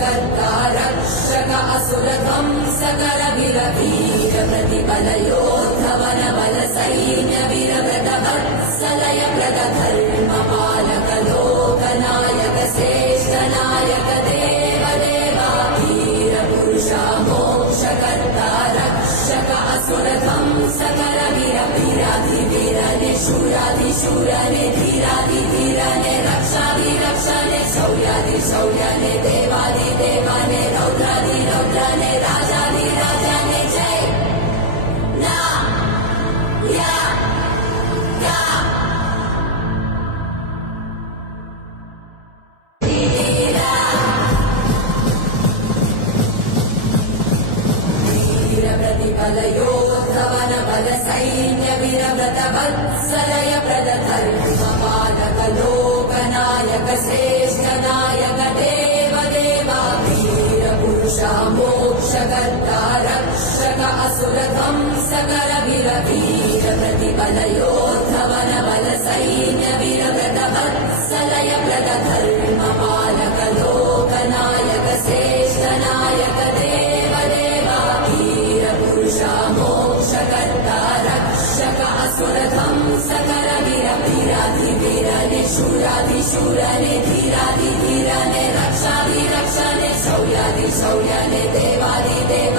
मोक्षकर्ता रक्षक असुरध्वंसकर वीर प्रतिबल योद्धवन बल सैन्य वीर व्रत वत्सलय व्रत धर्म पालक लोकनायक श्रेष्ठ नायक देव देवा वीर पुरुषा मोक्षकर्ता रक्षक असुरध्वंसकर वीराधिवीर निशूराधिशूरने धीराधिधीरने रक्षाधिरक्षणे शौर्याधिशौर्यने देवाधिदेवाने रौद्राधिरौद्रने राजाधिराजने जय ना या गा वीर प्रतिबल योद्धवन बल सैन्य वीर व्रत वत्सलय प्रद धर्म पालक लोकनायक श्रेष्ठ नायक देव देवा वीर पुरुषा मोक्षकर्ता रक्षक असुर ध्वंसकर वीर प्रतिबल योद्धवन बल सैन्य वीर व्रत वत्सलय प्रद धर्म पालक लोकनायक श्रेष्ठ नायक देव देवा वीर पुरुषा मोक्षकर्ता रक्षक असुर ध्वंसकर वीराधिवीर निशूराधिशूरने धीराधिधीरने रक्षाधिरक्षणे शौर्याधिशौर्यने देवाधिदेव